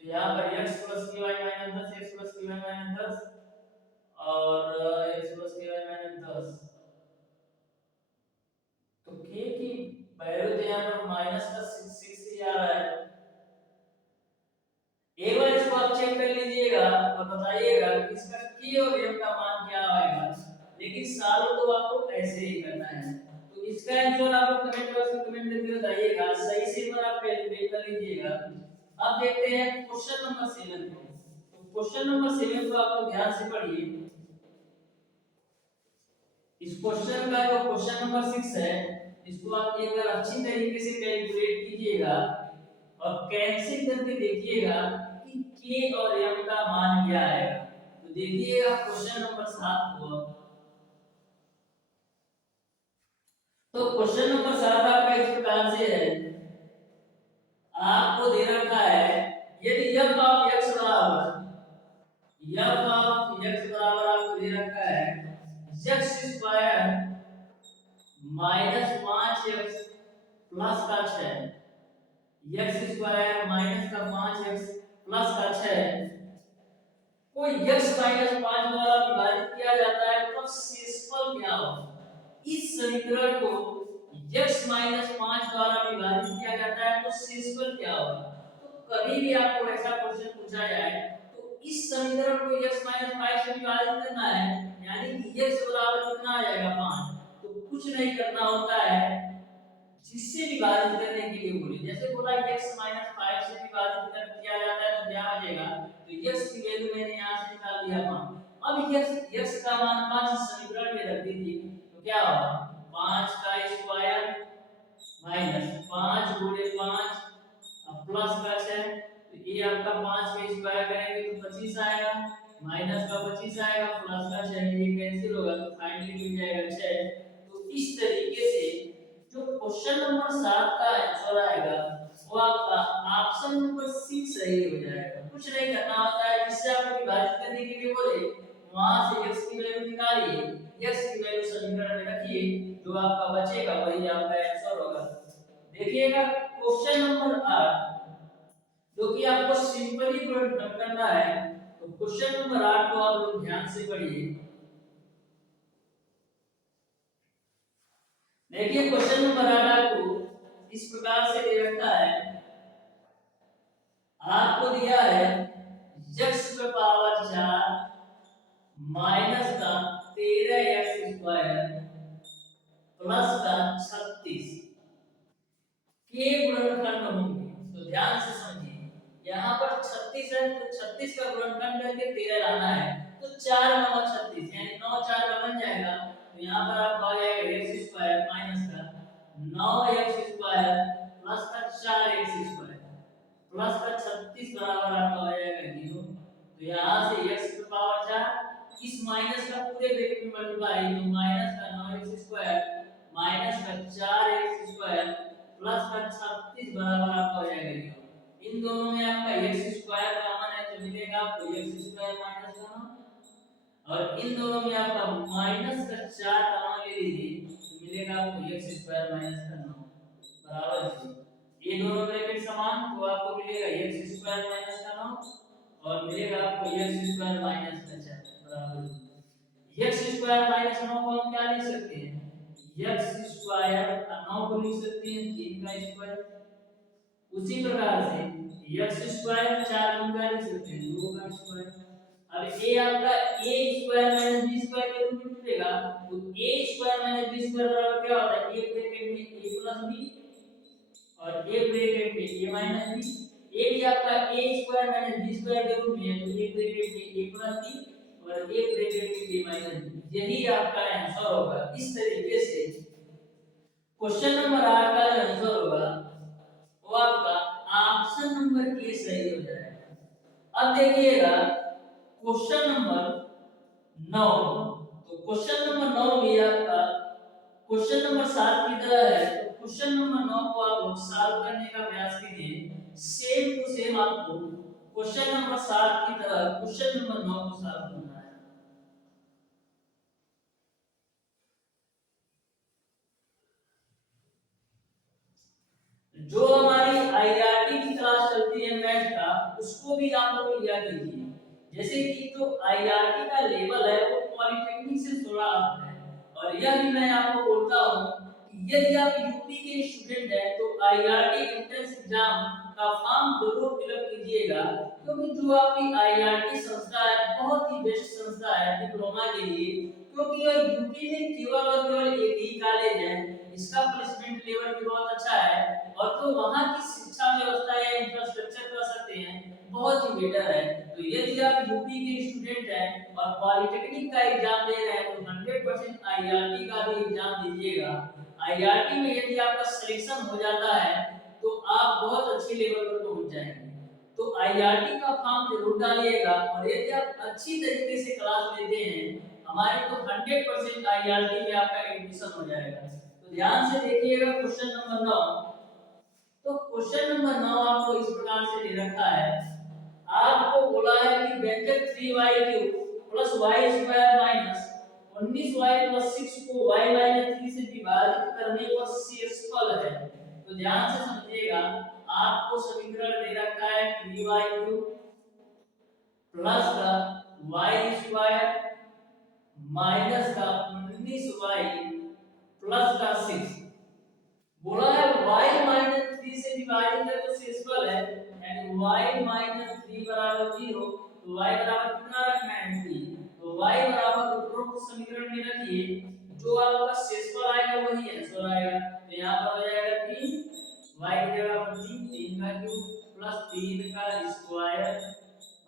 तो यहाँ पर x plus ky minus 10, x plus ky minus 10 और x प्लस ky माइनस 10, तो k की वैल्यू तो यहाँ पर माइनस का 6 ही आ रहा है। एक बार इसको आप चेक कर लीजिएगा और बताइएगा कि इसका k और m का मान क्या आएगा, लेकिन सॉल्व तो आपको ऐसे ही करना है। तो इसका आंसर आप कमेंट बॉक्स में कमेंट करके बताइएगा, सही से एक बार आप कैलकुलेट कर लीजिएगा। अब देखते हैं क्वेश्चन नंबर 7 को। तो क्वेश्चन नंबर 7 को आप लोग ध्यान से पढ़िए। इस क्वेश्चन का जो क्वेश्चन नंबर 6 है, इसको आप एक बार अच्छी तरीके से कैलकुलेट कीजिएगा और कैंसिल करके देखिएगा कि k और m का मान क्या आएगा। तो देखिएगा क्वेश्चन नंबर 7 को। तो क्वेश्चन नंबर 7 आपका इस प्रकार से है, आपको दे रखा है यदि f ऑफ x बराबर आपको दे रखा है x square minus 5x plus का 6, x स्क्वायर माइनस का 5x प्लस का 6 को x माइनस 5 द्वारा विभाजित किया जाता है, तो शेषफल क्या होगा। इस समीकरण को x माइनस 5 द्वारा विभाजित किया जाता है तो शेषफल क्या होगा। तो कभी भी आपको ऐसा क्वेश्चन पूछा जाए तो इस समीकरण को x 5 से विभाजित करना है, यानी कि x बराबर कितना आ जाएगा 5। तो कुछ नहीं करना होता है, जिससे विभाजित करने के लिए बोले, जैसे बोला x 5 से विभाजित कर किया जाता है तो क्या आ जाएगा, तो x की वैल्यू मैंने यहां से निकाल दिया 5। अब x का मान 5 इस समीकरण में रख दीजिए, तो क्या होगा 5 का स्क्वायर माइनस 5 गुणे 5 प्लस का 6, तो ये आपका 5 का स्क्वायर करेंगे तो 25 आएगा, माइनस का 25 आएगा, प्लस का 6, ये कैंसिल होगा तो फाइनली मिल जाएगा 6। तो इस तरीके से जो क्वेश्चन नंबर 7 का आंसर आएगा वो आपका ऑप्शन नंबर सी सही हो जाएगा। कुछ नहीं करना होता है, जिससे आपको विभाजित करने के लिए बोले वहां से x की वैल्यू निकालिए, x की वैल्यू समीकरण में रखिए, जो आपका बचेगा वही आपका आंसर होगा। देखिएगा क्वेश्चन नंबर 8 जो कि आपको सिंपली गुणनखंड करना है, तो क्वेश्चन नंबर 8 को आप लोग ध्यान से पढ़िए। देखिए क्वेश्चन नंबर 8 आपको इस प्रकार से दे रखा है, आपको दिया है x की पावर 4 माइनस का 13x स्क्वायर प्लस का 36 के गुणनखंड होंगे। तो ध्यान से समझिए, यहाँ पर 36 है तो 36 का गुणनखंड करके 13 लाना है, तो 4 9 36 यानी 9 4 का बन जाएगा। तो यहाँ पर आपका आ जाएगा x स्क्वायर माइनस का 9x स्क्वायर प्लस का 4x स्क्वायर प्लस का 36 बराबर आपका आ जाएगा 0। तो यहाँ से x की पावर 4 इस माइनस का पूरे ब्रैकेट में मल्टीप्लाई, तो माइनस का 9x स्क्वायर माइनस का 4x स्क्वायर प्लस का 36 बराबर आपका हो जाएगा 0। इन दोनों में आपका x स्क्वायर कॉमन है तो मिलेगा आपको x स्क्वायर माइनस का 9, और इन दोनों में आपका माइनस का 4 कॉमन ले लीजिए तो मिलेगा आपको x स्क्वायर माइनस का 9 बराबर 0। ये दोनों ब्रैकेट समान, तो आपको मिलेगा x स्क्वायर माइनस का 9 और मिलेगा आपको x स्क्वायर माइनस का 4 बराबर 0। x स्क्वायर माइनस 9 को हम क्या लिख सकते हैं, x स्क्वायर 9 को लिख सकते हैं 3 का स्क्वायर। उसी प्रकार से x स्क्वायर 4 को क्या लिख सकते हैं 2 का स्क्वायर। अब ये आपका a square minus b square के रूप में मिलेगा, तो a square minus b square बराबर क्या होता है, एक ब्रैकेट में a प्लस b और एक ब्रैकेट में a माइनस b। a भी आपका a square minus b square के रूप में है, तो एक ब्रैकेट में a प्लस b और एक ब्रैकेट में a माइनस b, यही आपका आंसर होगा। इस तरीके से क्वेश्चन नंबर 8 का जो आंसर होगा वो आपका ऑप्शन नंबर ए सही हो जाएगा। अब देखिएगा क्वेश्चन नंबर 9, तो क्वेश्चन नंबर 9 भी आपका क्वेश्चन नंबर 7 की तरह है, तो क्वेश्चन नंबर 9 को आप लोग सॉल्व करने का प्रयास कीजिए। सेम टू सेम आपको क्वेश्चन नंबर 7 की तरह क्वेश्चन नंबर 9 को सॉल्व करना है। जो हमारी आईआरटी की क्लास चलती है मैथ का, उसको भी आप लोग लिया कीजिए। जैसे कि जो आईआरटी का लेवल है वो पॉलिटेक्निक से थोड़ा अप है, और यह भी मैं आपको बोलता हूं कि यदि आप यूपी के स्टूडेंट हैं तो आईआरटी एंट्रेंस एग्जाम का फॉर्म जरूर फिलअप कीजिएगा, क्योंकि जो आपकी आईआरटी संस्था है बहुत ही बेस्ट संस्था है डिप्लोमा के लिए, क्योंकि यह यूपी में केवल और केवल एक ही कॉलेज है, इसका प्लेसमेंट लेवल भी बहुत अच्छा है, और जो वहां की शिक्षा व्यवस्था या इंफ्रास्ट्रक्चर कह सकते हैं बहुत ही बेटर है। तो यदि आप यूपी के स्टूडेंट हैं और पॉलिटेक्निक का एग्जाम दे रहे हैं तो 100% आईआरटी का भी एग्जाम दीजिएगा। आईआरटी में यदि आपका सिलेक्शन हो जाता है तो आप बहुत अच्छे लेवल पर पहुंच जाएंगे। तो आईआरटी का फॉर्म जरूर डालिएगा, और यदि आप अच्छी तरीके से क्लास लेते हैं हमारे, तो 100% आईआरटी में आपका एडमिशन हो जाएगा। तो ध्यान से देखिएगा क्वेश्चन नंबर 9। तो क्वेश्चन नंबर 9 आपको इस प्रकार से दे रखा है, आपको बोला है कि व्यंजक 3y³ plus y² minus 19y + 6 को y - 3 से विभाजित करने पर शेषफल है। तो ध्यान से समझिएगा, आपको समीकरण दे रखा है 3y³ प्लस का y² माइनस का 19y प्लस का 6, बोला है y - 3 से विभाजित है तो शेषफल है, यानी y - 3 बराबर 0, तो तो y बराबर कितना रखना है 3। तो y बराबर उपरोक्त समीकरण में रखिए, जो आपका शेषफल आएगा वही आंसर आएगा। तो यहाँ पर हो जाएगा 3 y की जगह पर 3 का क्यूब प्लस 3 का स्क्वायर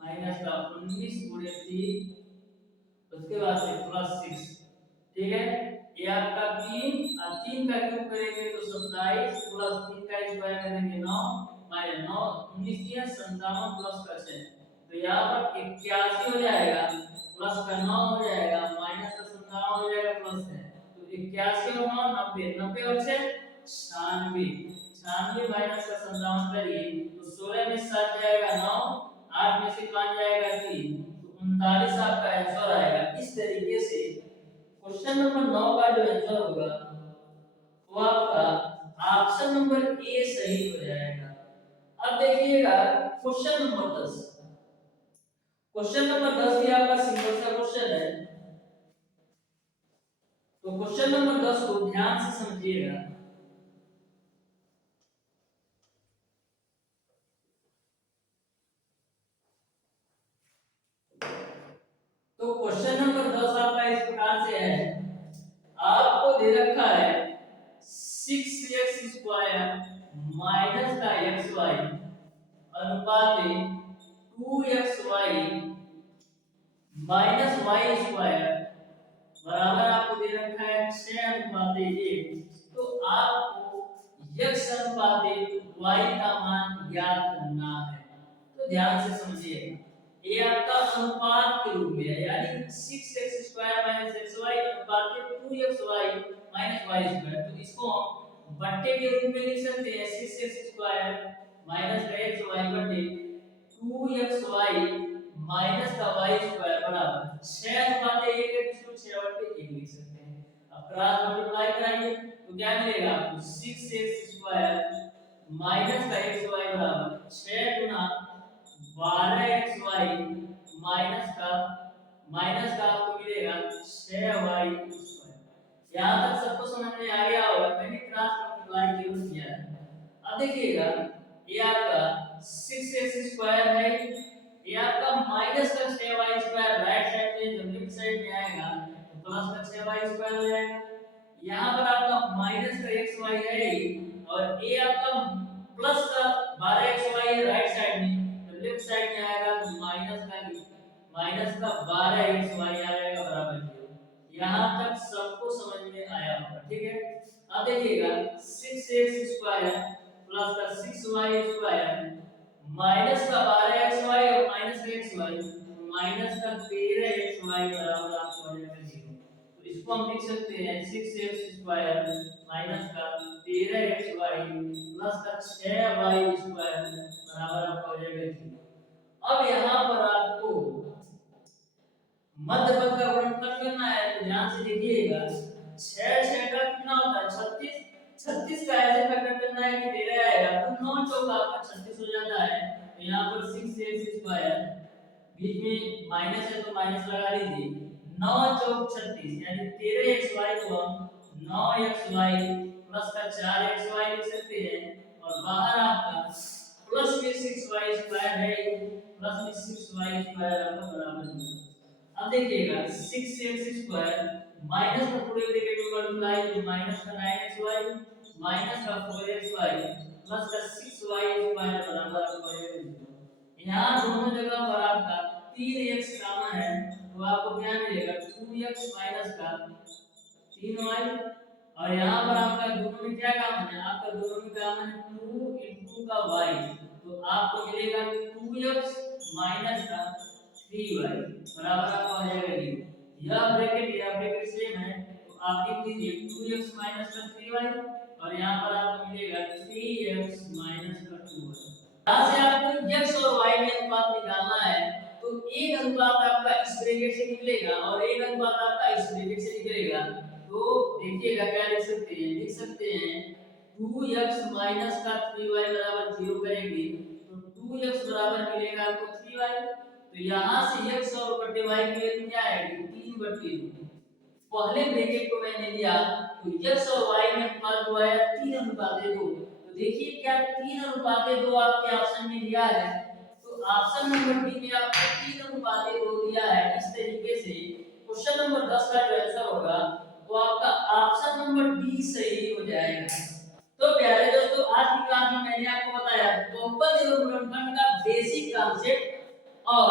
माइनस का 19 गुणे 3, उसके बाद से प्लस 6। ठीक है, ये आपका 3 और 3 का क्यूब करेंगे तो 27 प्लस 3 का स्क्वायर करेंगे 9 माइनस 9 19 दिया 57 प्लस का 6, तो यहाँ पर 81 हो जाएगा प्लस का 9 हो जाएगा माइनस का 57 हो जाएगा प्लस है, तो 81 और 9 90 90 और 6 96 96 माइनस का 57 करिए तो 16 में 7 जाएगा 9 8 में से 5 जाएगा 3, तो 39 आपका आंसर आएगा। इस तरीके से क्वेश्चन नंबर 9 का जो आंसर होगा वो आपका ऑप्शन नंबर ए सही हो जाएगा। अब देखिएगा क्वेश्चन नंबर 10। क्वेश्चन नंबर 10 ये आपका सिंपल सा क्वेश्चन है, तो क्वेश्चन नंबर 10 को ध्यान से समझिएगा। तो क्वेश्चन नंबर 10 आपका इस प्रकार से है, आपको दे रखा है 6x स्क्वायर माइनस का xy अनुपात 2xy माइनस y स्क्वायर बराबर आपको दे रखा है 6 अनुपात 1। तो आपको x अनुपात y का मान ज्ञात करना है। तो ध्यान से समझिएगा, ये आपका अनुपात के रूप में है, यानी 6x स्क्वायर माइनस xy अनुपात 2xy माइनस y स्क्वायर। तो इसको हम बट्टे के रूप में लिख सकते हैं 6x स्क्वायर माइनस का xy बट्टे 2xy माइनस का y स्क्वायर बराबर 6 अनुपात 1 है, इसको 6 बट्टे 1 लिख सकते हैं। अब क्रॉस मल्टीप्लाई कराइए तो क्या मिलेगा आपको 6x स्क्वायर माइनस का xy बराबर 6 गुना 12xy माइनस का आपको मिलेगा 6y स्क्वायर। यहाँ तक सबको समझ में आ गया होगा, मैंने क्रॉस मल्टीप्लाई यूज किया है। अब देखिएगा ये आपका 6x स्क्वायर है, ये आपका माइनस का 6y स्क्वायर राइट साइड में जब लेफ्ट साइड में आएगा तो प्लस का 6y स्क्वायर हो जाएगा। यहाँ पर आपका माइनस का xy है और ये आपका प्लस का 12xy है राइट साइड में, जब लेफ्ट साइड में आएगा तो माइनस का 12xy आएगा बराबर 0। यहाँ तक सबको समझ में आया होगा, ठीक है। अब देखिएगा 6x स्क्वायर प्लस का 6y स्क्वायर माइनस का 12xy और माइनस का xy माइनस का 13xy बराबर आपको हो जाएगा 0। तो इसको हम लिख सकते हैं 6x स्क्वायर माइनस का 13xy प्लस का 6y स्क्वायर बराबर आपको हो जाएगा 0। अब यहाँ पर आपको मध्य पद का गुणनफल करना है, तो ध्यान से देखिएगा 6 6 का कितना होता है 36, 36 का ऐसे फैक्टर करना है कि 13 आएगा तो 9 चौका आपका 36 हो जाता है। तो यहाँ पर 6x स्क्वायर बीच में माइनस है तो माइनस लगा लीजिए, 9 चौक 36 यानी 13xy को हम 9xy प्लस का 4xy लिख सकते हैं और बाहर आपका प्लस में 6y स्क्वायर है, प्लस में 6y स्क्वायर आपका बराबर 0। अब देखिएगा 6x स्क्वायर माइनस का पूरे ब्रैकेट में मल्टीप्लाई तो माइनस का 9xy माइनस का 4xy प्लस का 6y स्क्वायर बराबर आपको 0। यहाँ दोनों जगह पर आपका 3x कॉमन है तो आपको क्या मिलेगा 2x माइनस का 3y, और यहाँ पर आपका दोनों में क्या कॉमन है, आपका दोनों में कॉमन है 2 into का y, तो आपको मिलेगा 2x माइनस का 3y बराबर आपको आ जाएगा 0। यह ब्रैकेट सेम है तो आप लिख दीजिए 2x माइनस का 3y और यहाँ पर आपको मिलेगा 3x माइनस का 2y। यहाँ से आपको x और y में अनुपात निकालना है, तो एक अनुपात आपका इस ब्रैकेट से निकलेगा और एक अनुपात आपका इस ब्रैकेट से निकलेगा। तो देखिएगा क्या लिख सकते हैं 2x माइनस का 3y बराबर 0 करेंगे तो 2x बराबर मिलेगा आपको 3y। तो यहाँ से x और बट्टे y की वैल्यू क्या आएगी 3/2। पहले ब्रैकेट को मैंने लिया तो x और y में अनुपात हुआ है 3:2। तो देखिए क्या 3:2 आपके ऑप्शन में दिया है, तो ऑप्शन नंबर डी में आपको 3:2 दिया है। इस तरीके से क्वेश्चन नंबर 10 का जो आंसर होगा वो आपका ऑप्शन नंबर डी सही हो जाएगा। तो प्यारे दोस्तों, आज की क्लास में मैंने आपको बताया बहुपद एवं गुणनखंड का बेसिक कॉन्सेप्ट और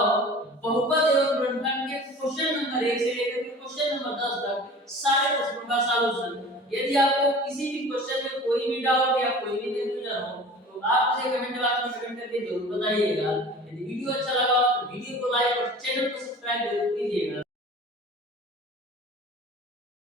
बहुपद एवं गुणनखंड के क्वेश्चन नंबर 1 से लेकर के क्वेश्चन नंबर 10 तक सारे प्रश्नों का सॉल्यूशन। यदि आपको किसी भी क्वेश्चन में कोई भी डाउट या कोई भी कंफ्यूजन हो तो आप मुझे कमेंट बॉक्स में कमेंट करके जरूर बताइएगा। यदि वीडियो अच्छा लगा हो तो वीडियो को लाइक और चैनल को सब्सक्राइब जरूर कीजिएगा।